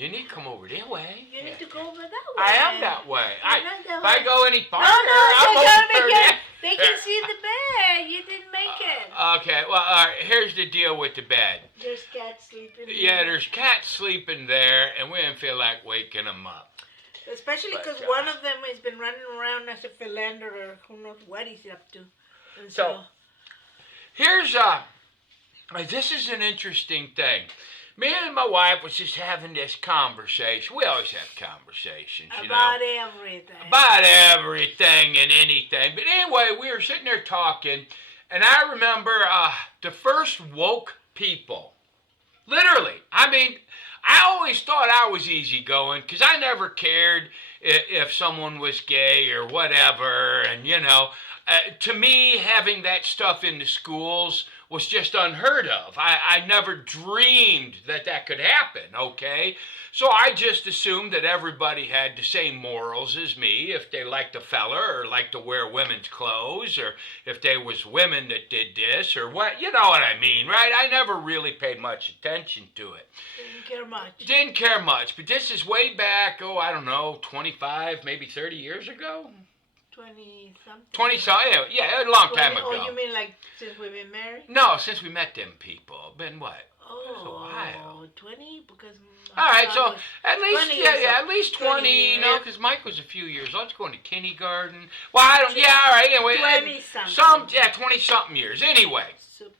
You need to come over this way. You need to go over that way. I am that way. If I way. go any farther, No, I'm they can see the bed. You didn't make it. Okay, well, all right, here's the deal with the bed. There's cats sleeping. Yeah, there's cats sleeping there, and we didn't feel like waking them up. Especially because one of them has been running around as a philanderer. Who knows what he's up to. And so here's, this is an interesting thing. Me and my wife was just having this conversation. We always have conversations, you know. About everything. About everything and anything. But anyway, we were sitting there talking, and I remember the first woke people. Literally. I mean, I always thought I was easygoing because I never cared if someone was gay or whatever. And, you know, to me, having that stuff in the schools was just unheard of. I never dreamed that could happen, okay? So I just assumed that everybody had the same morals as me if they liked a fella or liked to wear women's clothes or if they was women that did this or what, you know what I mean, right? I never really paid much attention to it. Didn't care much, but this is way back, I don't know, 25, maybe 30 years ago? 20-something. 20-something, yeah, a long time ago. Oh, you mean like since we've been married? No, since we met them people. Been what? Oh, a while. 20? Because all right, so at least, at least 20, you know, years. because Mike was a few years old. I was going to kindergarten. Well, I don't, yeah, all right, anyway. 20-something. 20-something years. Anyway. Soups.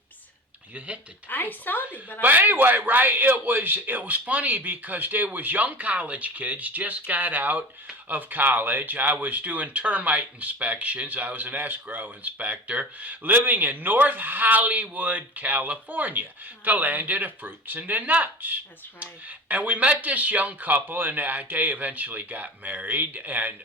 You hit the table. I saw it, but anyway, right, it was funny because there was young college kids, just got out of college. I was doing termite inspections. I was an escrow inspector living in North Hollywood, California, the land of the fruits and the nuts. That's right. And we met this young couple, and they eventually got married, and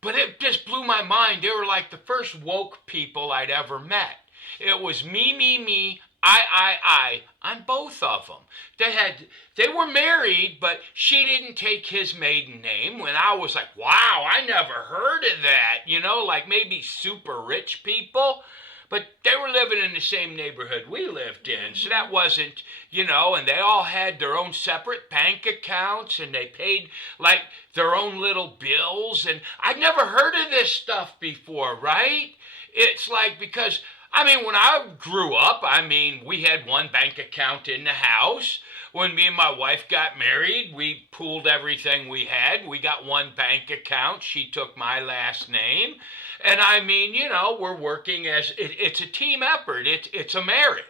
but it just blew my mind. They were like the first woke people I'd ever met. It was me, I on both of them. They were married, but she didn't take his maiden name. When I was like, wow, I never heard of that. You know, like maybe super rich people. But they were living in the same neighborhood we lived in. So that wasn't, you know, and they all had their own separate bank accounts and they paid like their own little bills. And I'd never heard of this stuff before, right? It's like because I mean, when I grew up, I mean, we had one bank account in the house. When me and my wife got married, we pooled everything we had. We got one bank account. She took my last name. And I mean, you know, we're working as, it's a team effort. It's a marriage.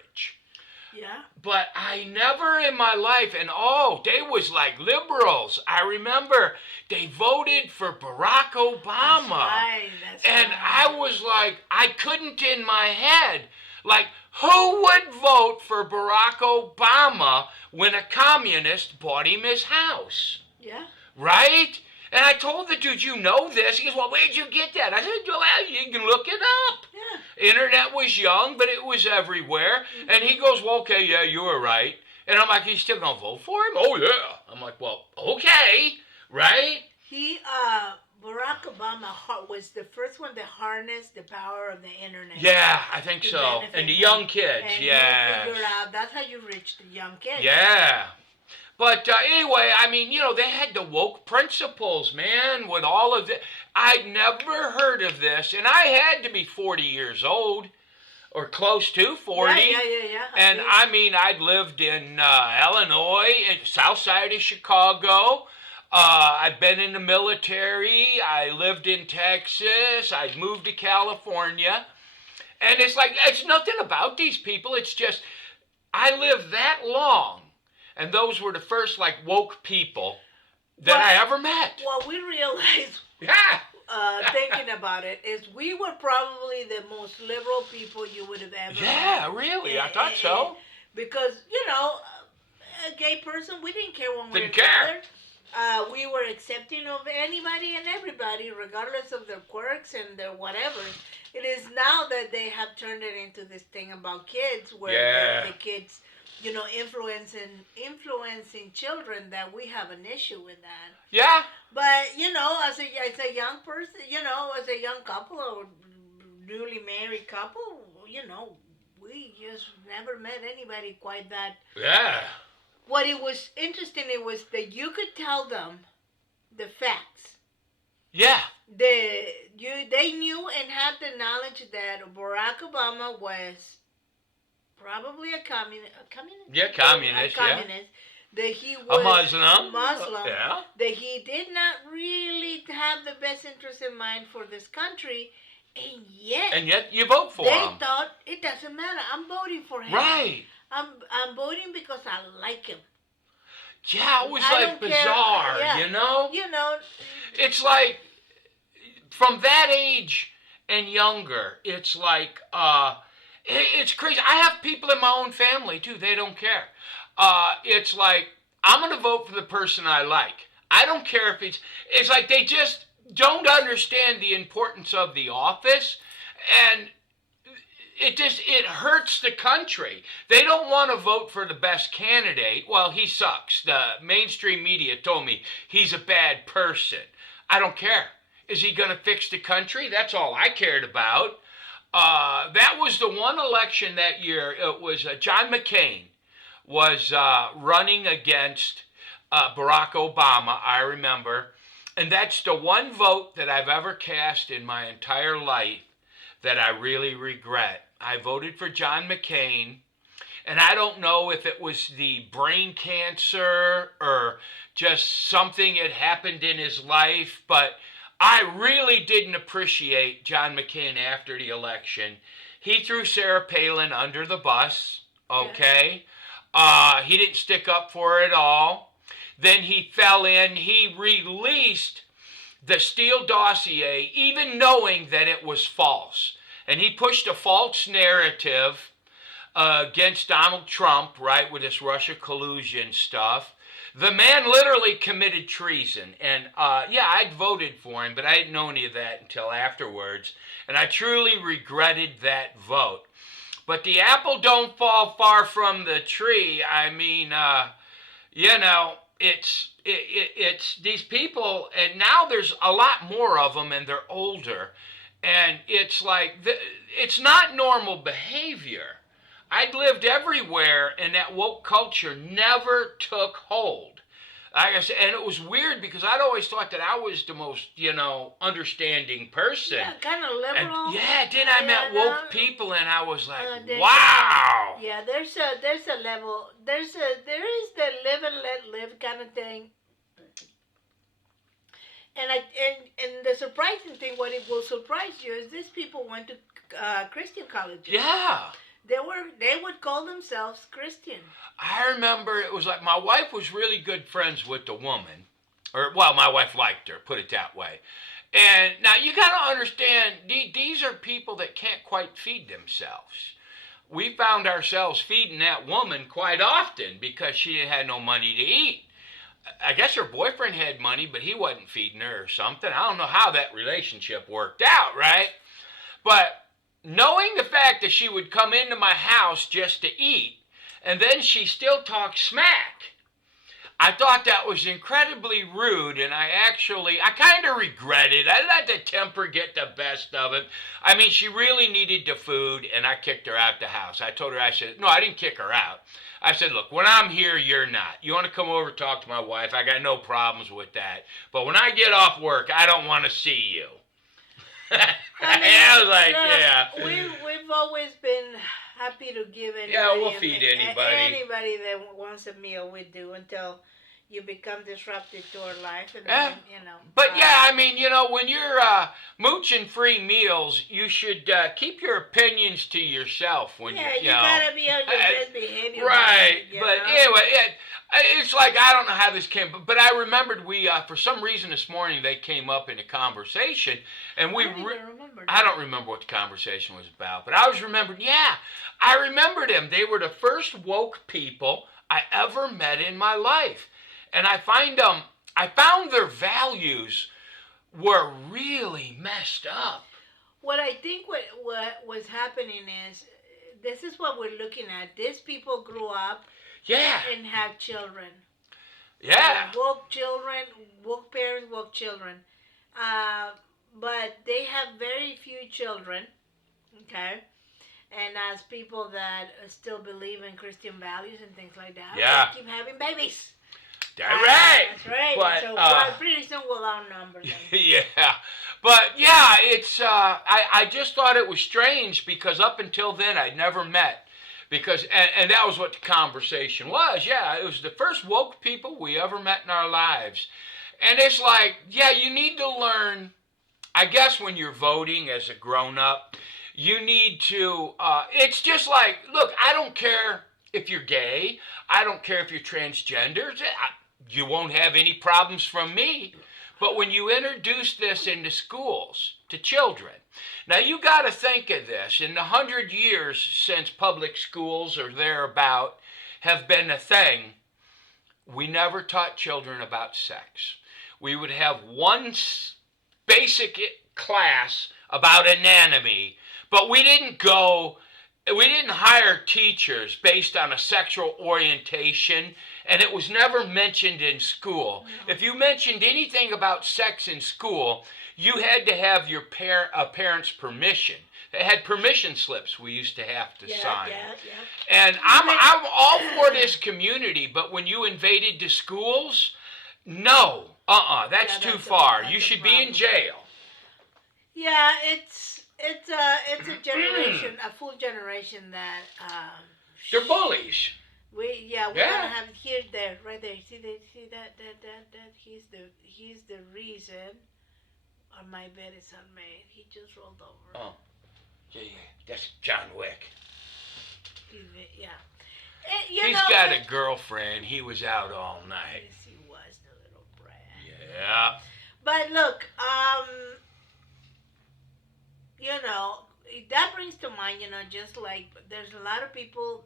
Yeah. But I never in my life, and they was like liberals. I remember they voted for Barack Obama. That's and right. I was like, I couldn't in my head, like, who would vote for Barack Obama when a communist bought him his house? Yeah. Right? And I told the dude, you know this. He goes, well, where'd you get that? I said, well, you can look it up. Yeah. Internet was young, but it was everywhere. Mm-hmm. And he goes, well, okay, yeah, you were right. And I'm like, you still gonna vote for him? Oh, yeah. I'm like, well, okay, right? Barack Obama was the first one to harness the power of the internet. Yeah, I think so. And the young kids, and yeah. You figure out, that's how you reach the young kids. Yeah. But anyway, I mean, you know, they had the woke principles, man, with all of it. I'd never heard of this, and I had to be 40 years old, or close to 40. Yeah. And I mean, I'd lived in Illinois, south side of Chicago. I'd been in the military. I lived in Texas. I'd moved to California. And it's like, it's nothing about these people. It's just, I lived that long. And those were the first, like, woke people that I ever met. What we realized, thinking about it, is we were probably the most liberal people you would have ever met. Yeah, really, I thought so. Because, you know, a gay person, we didn't care when we were care. together. We were accepting of anybody and everybody, regardless of their quirks and their whatever. It is now that they have turned it into this thing about kids, where the kids, you know, influencing children, that we have an issue with that. Yeah. But, you know, as a young person, you know, as a young couple or newly married couple, you know, we just never met anybody quite that. Yeah. what it was interesting, it was that you could tell them the facts. Yeah. They knew and had the knowledge that Barack Obama was probably a communist. Yeah, communist. That he was a Muslim. Yeah. That he did not really have the best interest in mind for this country, and yet you vote for him. They thought it doesn't matter. I'm voting for him. Right. I'm voting because I like him. Yeah, it was like bizarre, you know? You know. It's like, from that age and younger, it's like, it's crazy. I have people in my own family, too. They don't care. It's like, I'm going to vote for the person I like. I don't care if it's like they just don't understand the importance of the office, and it hurts the country. They don't want to vote for the best candidate. Well, he sucks. The mainstream media told me he's a bad person. I don't care. Is he going to fix the country? That's all I cared about. That was the one election that year. It was John McCain was running against Barack Obama, I remember. And that's the one vote that I've ever cast in my entire life that I really regret. I voted for John McCain, and I don't know if it was the brain cancer or just something had happened in his life, but I really didn't appreciate John McCain after the election. He threw Sarah Palin under the bus, okay? Yeah. He didn't stick up for it at all. Then he fell in. He released the Steele dossier, even knowing that it was false. And he pushed a false narrative against Donald Trump, right, with this Russia collusion stuff. The man literally committed treason. And, I'd voted for him, but I didn't know any of that until afterwards. And I truly regretted that vote. But the apple don't fall far from the tree. I mean, it's these people, and now there's a lot more of them, and they're older. And it's like, it's not normal behavior. I'd lived everywhere, and that woke culture never took hold. Like I said, and it was weird because I'd always thought that I was the most, understanding person. Yeah, kind of liberal. And, then I met woke people, and I was like, wow. There's a level. There is the live and let live kind of thing. And the surprising thing, what it will surprise you, is these people went to Christian colleges. Yeah. They would call themselves Christian. I remember it was like my wife was really good friends with the woman. My wife liked her, put it that way. And now you got to understand, these are people that can't quite feed themselves. We found ourselves feeding that woman quite often because she had no money to eat. I guess her boyfriend had money, but he wasn't feeding her or something. I don't know how that relationship worked out, right? But knowing the fact that she would come into my house just to eat, and then she still talked smack, I thought that was incredibly rude, and I kind of regretted it. I let the temper get the best of it. I mean, she really needed the food, and I kicked her out the house. I told her, I said, no, I didn't kick her out. I said, look, when I'm here, you're not. You want to come over and talk to my wife? I got no problems with that. But when I get off work, I don't want to see you. I was like, We've always been happy to give anybody. Yeah, we'll feed anybody. Anybody that wants a meal, we do until you become disruptive to our life, and then, But when you're mooching free meals, you should keep your opinions to yourself. When you gotta be on your best behavior. Right, anyway, it's like I don't know how this came, but I remembered we for some reason this morning they came up in a conversation, and I don't remember what the conversation was about, but I was remembering. Yeah, I remembered them. They were the first woke people I ever met in my life. And I found their values were really messed up. What I think what was happening is, this is what we're looking at. These people grew up and have children. Yeah. Woke children, woke parents, woke children. But they have very few children, okay? and as people that still believe in Christian values and things like that, Yeah. we keep having babies. That's right. That's right. But, so pretty soon we'll outnumber them. Yeah. But yeah, it's I just thought it was strange because up until then I'd never met, because and that was what the conversation was. Yeah, it was the first woke people we ever met in our lives. And it's like, yeah, you need to learn, I guess when you're voting as a grown up, you need to it's just like, look, I don't care if you're gay, I don't care if you're transgender. You won't have any problems from me. But when you introduce this into schools to children, now you got to think of this. In the 100 years since public schools or thereabout have been a thing, we never taught children about sex. We would have one basic class about anatomy, but we didn't hire teachers based on a sexual orientation, and it was never mentioned in school. No. If you mentioned anything about sex in school, you had to have your parents' permission. They had permission slips we used to have to sign. And I'm all for this community, but when you invaded the schools, no, that's too far. You should be in jail. Yeah, it's a generation, a full generation that they're bullies. We're gonna have here, there, right there. See that he's the reason. Or my bed is unmade. He just rolled over. Oh, yeah, that's John Wick. Yeah. He's got a girlfriend. He was out all night. Yes, he was, the little brat. Yeah. But look, that brings to mind, just like there's a lot of people,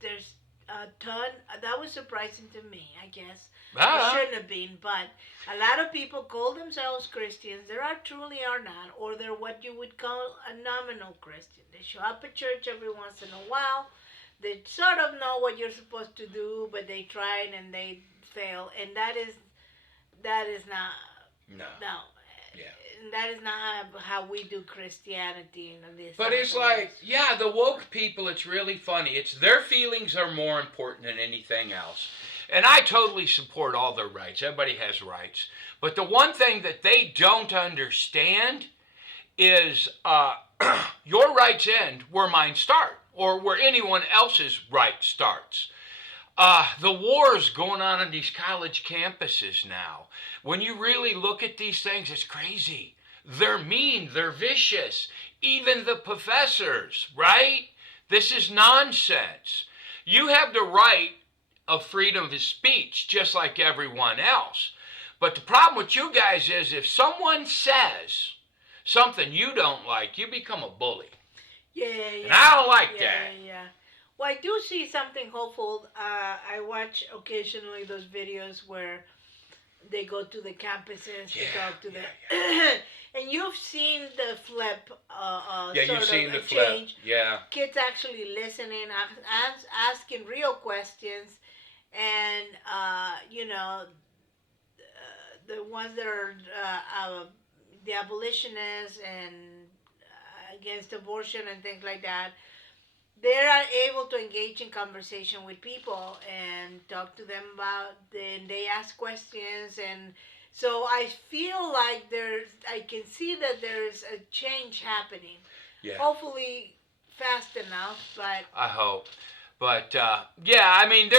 there's a ton, that was surprising to me, I guess. It shouldn't have been, but a lot of people call themselves Christians. Truly are not, or they're what you would call a nominal Christian. They show up at church every once in a while. They sort of know what you're supposed to do, but they try and they fail, and that is not. No. Yeah. That is not how we do Christianity. But it's like, yeah, the woke people, it's really funny. It's their feelings are more important than anything else. And I totally support all their rights. Everybody has rights. But the one thing that they don't understand is your rights end where mine start, or where anyone else's right starts. The wars going on these college campuses now. When you really look at these things, it's crazy. They're mean. They're vicious. Even the professors, right? This is nonsense. You have the right of freedom of speech, just like everyone else. But the problem with you guys is if someone says something you don't like, you become a bully. Yeah. And I don't like that. Yeah. Well, I do see something hopeful. I watch occasionally those videos where they go to the campuses to talk to them. And you've seen the flip. You've seen the flip. Change. Yeah. Kids actually listening, asking real questions, and the ones that are the abolitionists and against abortion and things like that. They are able to engage in conversation with people and talk to them and they ask questions, and so I feel like I can see that there's a change happening. Yeah. Hopefully fast enough, but I hope. But I mean,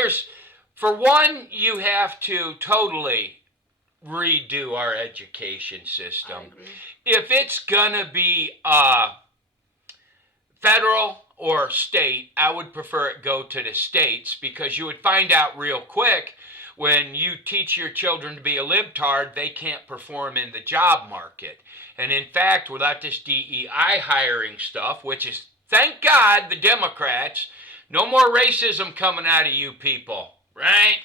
for one, you have to totally redo our education system. I agree. If it's gonna be federal or state, I would prefer it go to the states, because you would find out real quick when you teach your children to be a libtard, they can't perform in the job market. And in fact, without this DEI hiring stuff, which is, thank God, the Democrats, no more racism coming out of you people, right?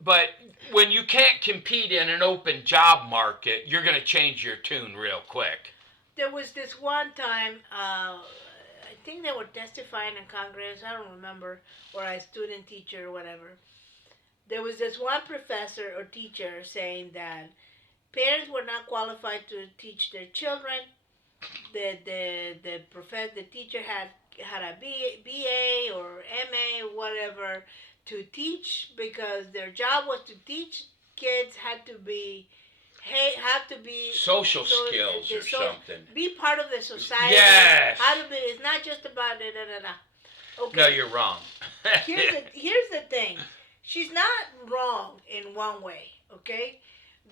But when you can't compete in an open job market, you're going to change your tune real quick. There was this one time, I think they were testifying in Congress, I don't remember, or a student teacher or whatever. There was this one professor or teacher saying that parents were not qualified to teach their children, the teacher had a BA or MA, whatever, to teach, because their job was to teach kids had to be, hey, have to be social skills or something. Be part of the society. Yes. How to be. It's not just about da da da da. Okay. No, you're wrong. Here's the thing. She's not wrong in one way. Okay.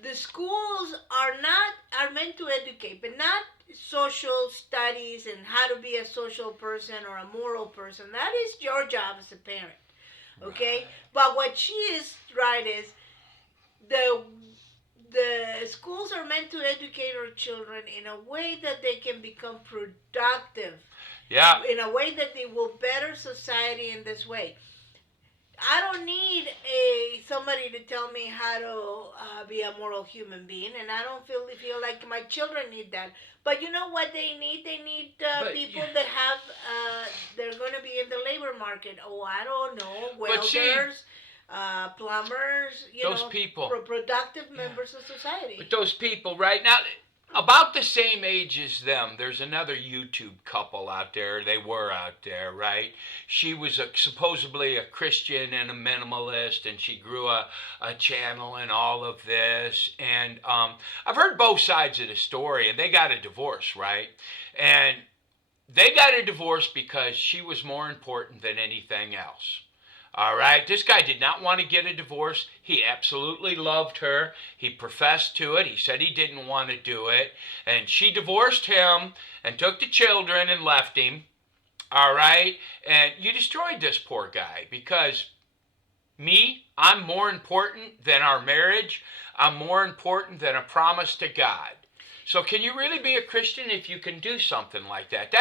The schools are meant to educate, but not social studies and how to be a social person or a moral person. That is your job as a parent. Okay. Right. But what she is right is the schools are meant to educate our children in a way that they can become productive. Yeah. In a way that they will better society in this way. I don't need somebody to tell me how to be a moral human being, and I don't feel like my children need that. But you know what they need? They need people that have they're going to be in the labor market. Oh, I don't know, welders, plumbers. Those people, productive members of society. But those people right now, about the same age as them, there's another YouTube couple out there. They were out there, right? She was supposedly a Christian and a minimalist, and she grew a channel and all of this. And I've heard both sides of the story, and they got a divorce, right? And they got a divorce because she was more important than anything else. All right, this guy did not want to get a divorce. He absolutely loved her. He professed to it. He said he didn't want to do it. And she divorced him and took the children and left him. All right, and you destroyed this poor guy because I'm more important than our marriage. I'm more important than a promise to God. So can you really be a Christian if you can do something like that?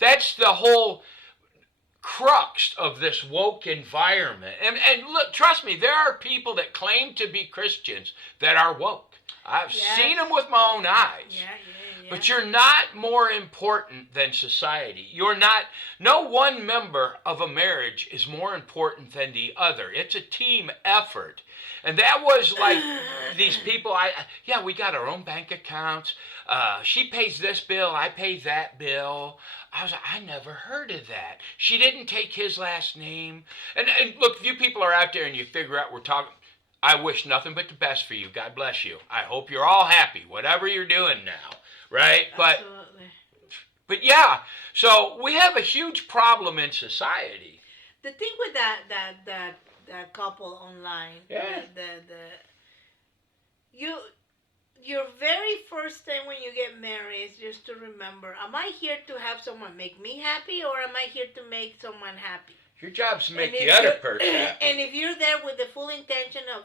That's the whole crux of this woke environment. And look, trust me, there are people that claim to be Christians that are woke. I've seen them with my own eyes. Yeah. But you're not more important than society. No one member of a marriage is more important than the other. It's a team effort. And that was like these people, we got our own bank accounts. She pays this bill, I pay that bill. I was like, I never heard of that. She didn't take his last name. And look, if you people are out there and you figure out we're talking, I wish nothing but the best for you. God bless you. I hope you're all happy, whatever you're doing now, right? Absolutely. But yeah, so we have a huge problem in society. The thing with that couple online, your very first thing when you get married is just to remember, am I here to have someone make me happy, or am I here to make someone happy? Your job's to make the other person happy. And if you're there with the full intention of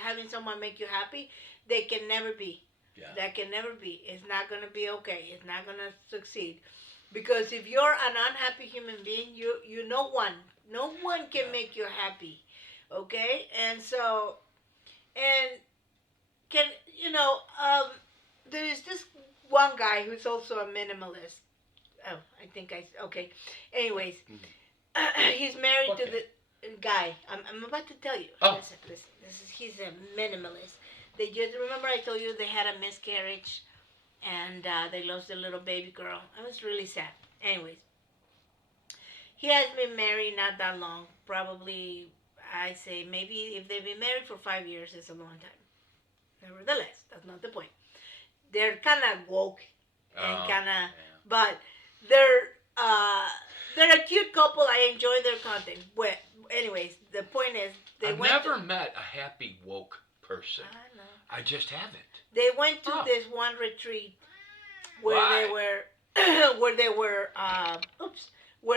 having someone make you happy, they can never be. Yeah. That can never be. It's not going to be okay. It's not going to succeed. Because if you're an unhappy human being, no one can make you happy. Okay? And so, there's this one guy who's also a minimalist. Oh, okay. Anyways, he's married to the guy. I'm about to tell you. Oh. Listen. He's a minimalist. They just remember I told you they had a miscarriage, and they lost a little baby girl. It was really sad. Anyways, he has been married not that long. Probably, I say maybe if they've been married for 5 years, it's a long time. Nevertheless, that's not the point. They're kind of woke and but they're a cute couple. I enjoy their content. Well, anyways, the point is I've never met a happy woke person. I know. I just haven't. They went to this one retreat where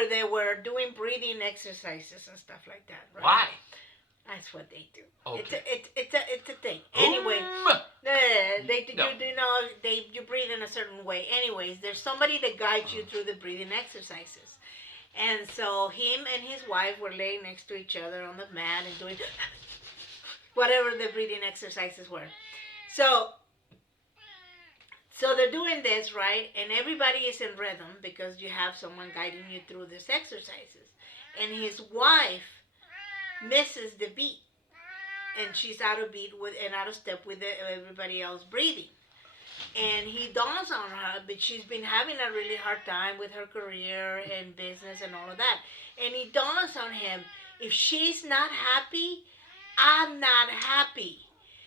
they were doing breathing exercises and stuff like that. Right? Why? That's what they do. Okay. It's a thing. Anyway, you breathe in a certain way. Anyways, there's somebody that guides you through the breathing exercises. And so him and his wife were laying next to each other on the mat and doing whatever the breathing exercises were. So they're doing this, right? And everybody is in rhythm because you have someone guiding you through these exercises. And his wife misses the beat, and she's out of beat and out of step with everybody else breathing. and he dawns on her, but she's been having a really hard time with her career and business and all of that. And he dawns on him, if she's not happy, I'm not happy.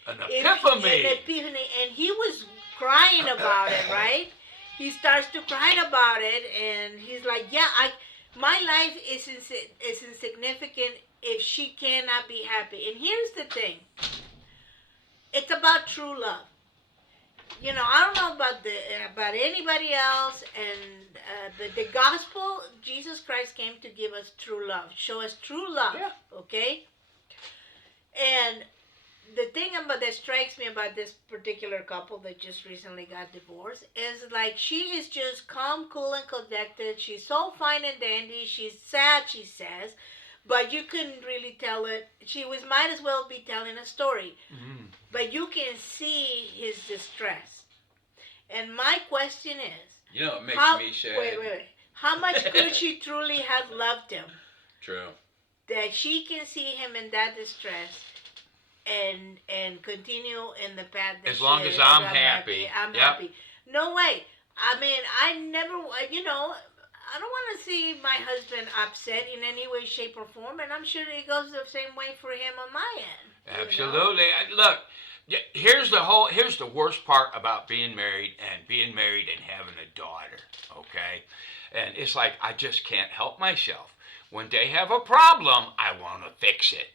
An epiphany. An epiphany. And he was crying about it, right? He starts to cry about it, and he's like, yeah, my life is insignificant if she cannot be happy. And here's the thing. It's about true love. You know, I don't know about anybody else, and the gospel, Jesus Christ came to give us true love, show us true love, okay? And the thing that strikes me about this particular couple that just recently got divorced is like she is just calm, cool, and collected. She's so fine and dandy. She's sad, she says, but you couldn't really tell it. She might as well be telling a story. Mm-hmm. But you can see his distress. And my question is... You know, it makes me sad. Wait. How much could she truly have loved him? True. That she can see him in that distress and continue in the path that as long as I'm happy. I'm happy. No way. I mean, I never, you know... I don't want to see my husband upset in any way, shape, or form, and I'm sure it goes the same way for him on my end. Absolutely. Look, here's the worst part about being married and having a daughter, okay? And it's like I just can't help myself. When they have a problem, I want to fix it.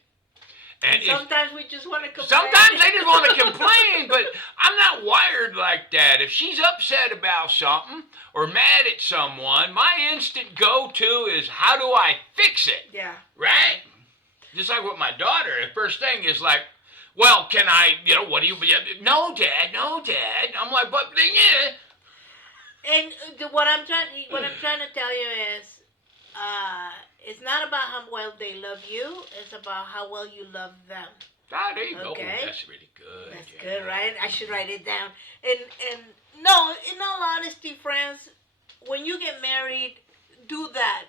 And sometimes we just want to complain. Sometimes they just want to complain, but I'm not wired like that. If she's upset about something or mad at someone, my instant go-to is, how do I fix it? Yeah. Right? Just like with my daughter, the first thing is like, well, can I, what do you, no, Dad. I'm like, but yeah. And what I'm trying to tell you is, it's not about how well they love you. It's about how well you love them. Ah, there you go. Okay? That's really good. That's good, right? I should write it down. And no, in all honesty, friends, when you get married, do that.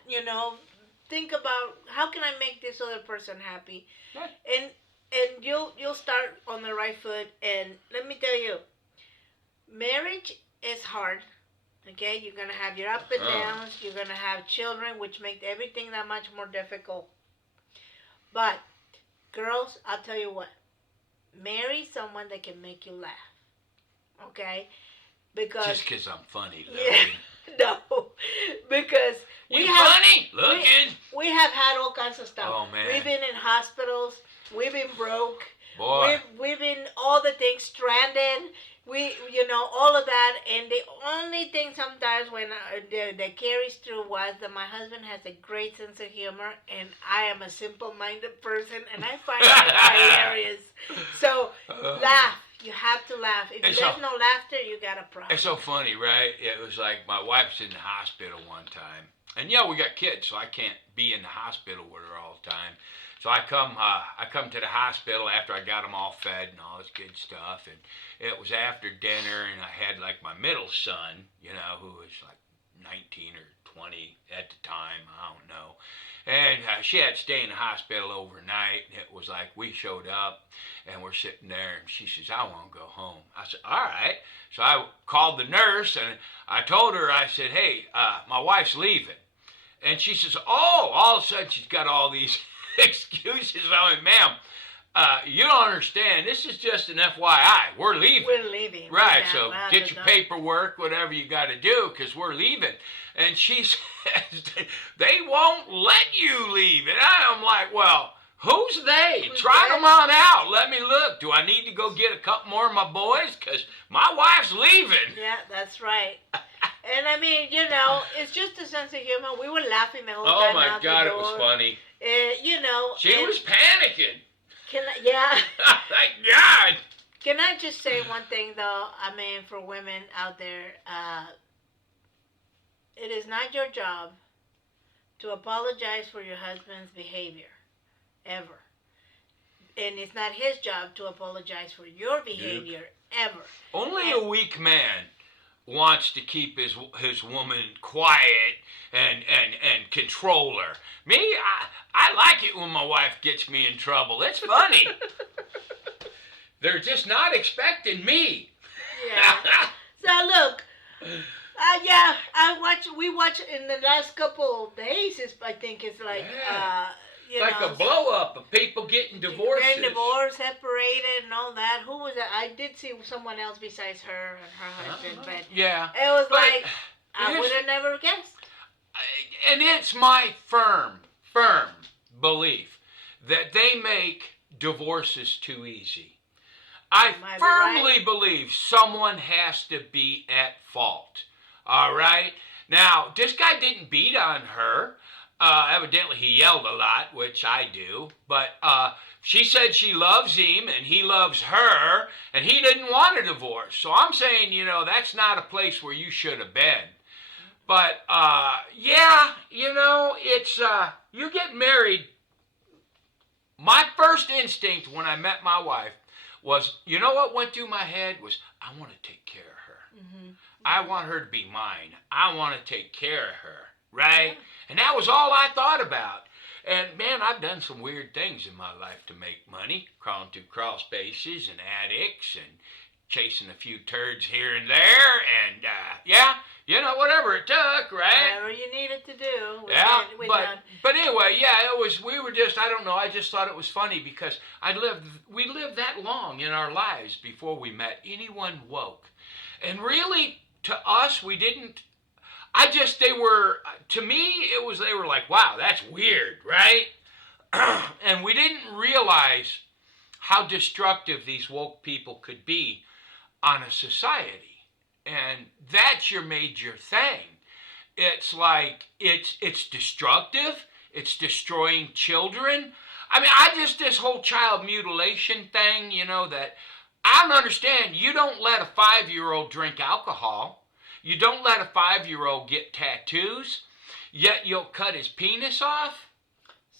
Think about how can I make this other person happy, and you'll start on the right foot. And let me tell you, marriage is hard. Okay, you're going to have your up and downs. You're going to have children, which make everything that much more difficult. But, girls, I'll tell you what. Marry someone that can make you laugh. Okay? Because... Just because I'm funny, though. Yeah, no. Because... funny? Looking? We have had all kinds of stuff. Oh, man. We've been in hospitals. We've been broke. Boy. We've been all the things, stranded. All of that, and the only thing sometimes when that carries through was that my husband has a great sense of humor, and I am a simple-minded person, and I find that hilarious. So, laugh. You have to laugh. If there's no laughter, you got a problem. It's so funny, right? It was like my wife's in the hospital one time, and we got kids, so I can't be in the hospital with her all the time. So I come to the hospital after I got them all fed and all this good stuff, and it was after dinner, and I had like my middle son, who was like 19 or 20 at the time, I don't know, and she had to stay in the hospital overnight, and it was like we showed up, and we're sitting there, and she says, I want to go home. I said, all right. So I called the nurse, and I told her, I said, hey, my wife's leaving. And she says, oh, all of a sudden she's got all these excuses. I mean, ma'am, you don't understand. This is just an FYI. We're leaving. We're leaving. Right, so get your paperwork, whatever you got to do, because we're leaving. And she says, they won't let you leave. And I'm like, well, who's they? Try them on out. Let me look. Do I need to go get a couple more of my boys? Because my wife's leaving. Yeah, that's right. And I mean, it's just a sense of humor. We were laughing the whole time. Oh my God, it was funny. She was panicking. Yeah. Thank God. Can I just say one thing, though? I mean, for women out there, it is not your job to apologize for your husband's behavior, ever. And it's not his job to apologize for your behavior, ever. Only a weak man wants to keep his woman quiet and control her. Me, I like it when my wife gets me in trouble. It's funny. They're just not expecting me. Yeah. Now look, we watch in the last couple of days. I think it's like, like a blow up of people getting divorces. Getting divorced, separated, and all that. Who was that? I did see someone else besides her and her husband, but yeah, it was like I would have never guessed. And it's my firm belief that they make divorces too easy. I firmly believe someone has to be at fault. All right? Now, this guy didn't beat on her. Evidently, he yelled a lot, which I do. But she said she loves him and he loves her, and he didn't want a divorce. So I'm saying, that's not a place where you should have been. But, it's, you get married. My first instinct when I met my wife was, what went through my head was, I want to take care of her. Mm-hmm. I want her to be mine. I want to take care of her, right? Yeah. And that was all I thought about. And, man, I've done some weird things in my life to make money, crawling through crawl spaces and attics and chasing a few turds here and there, and, whatever it took, right? Whatever you needed to do. But anyway, I don't know, I just thought it was funny because we lived that long in our lives before we met anyone woke. And really, to us, to me, they were like, wow, that's weird, right? And we didn't realize how destructive these woke people could be on a society. And that's your major thing. It's like, it's destructive. It's destroying children. I mean, this whole child mutilation thing, that I don't understand. You don't let a 5-year-old drink alcohol. You don't let a 5-year-old get tattoos. Yet you'll cut his penis off.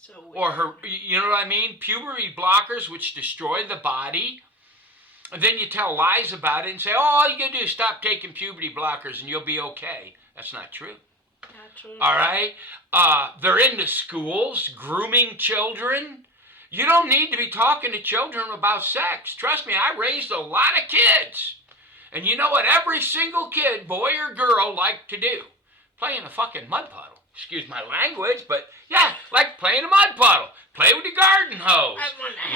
So weird. Or her, you know what I mean? Puberty blockers, which destroy the body. And then you tell lies about it and say, all you got to do is stop taking puberty blockers and you'll be okay. That's not true. Not true. All right? They're into schools, grooming children. You don't need to be talking to children about sex. Trust me, I raised a lot of kids. And you know what every single kid, boy or girl, liked to do? Play in a fucking mud puddle. Excuse my language, but yeah, like playing a mud puddle. Play with the garden hose.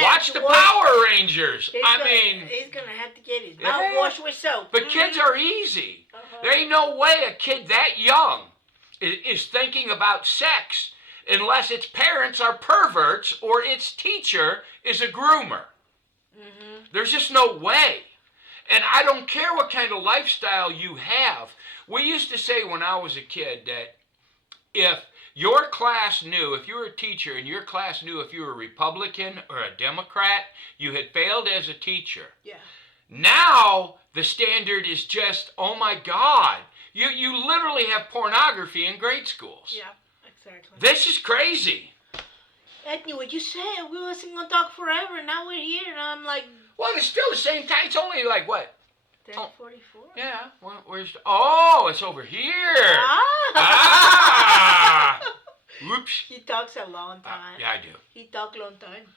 Watch the Power Rangers. He's going to have to get his mouth washed with soap. But kids are easy. There ain't no way a kid that young is thinking about sex unless its parents are perverts or its teacher is a groomer. Mm-hmm. There's just no way. And I don't care what kind of lifestyle you have. We used to say when I was a kid that if your class knew, if you were a teacher and your class knew if you were a Republican or a Democrat, you had failed as a teacher. Yeah. Now the standard is just, oh my God, you literally have pornography in grade schools. Yeah, exactly. This is crazy. Anthony, what you said, we wasn't going to talk forever, now we're here, and I'm like... Well, it's still the same time, it's only like what? 10:44. Yeah, it's over here. Oops. He talks a long time. Yeah, I do. He talks a long time.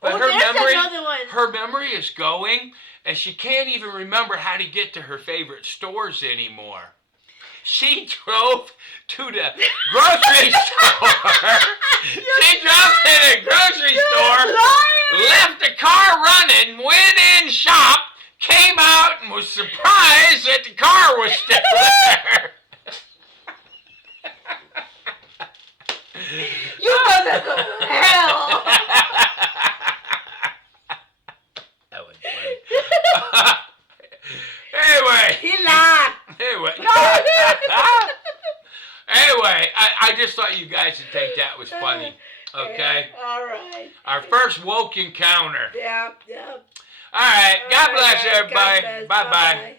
But another one. Her memory is going, and she can't even remember how to get to her favorite stores anymore. She drove to the grocery store. She drove to the grocery store, left the car running, went in, shopped, came out, and was surprised that the car was still there. You mother go to hell. That was funny. Anyway. He laughed. Anyway, I just thought you guys would think that was funny. Okay? Yeah, all right. Our first woke encounter. Yeah. All right. God bless everybody. Bye-bye.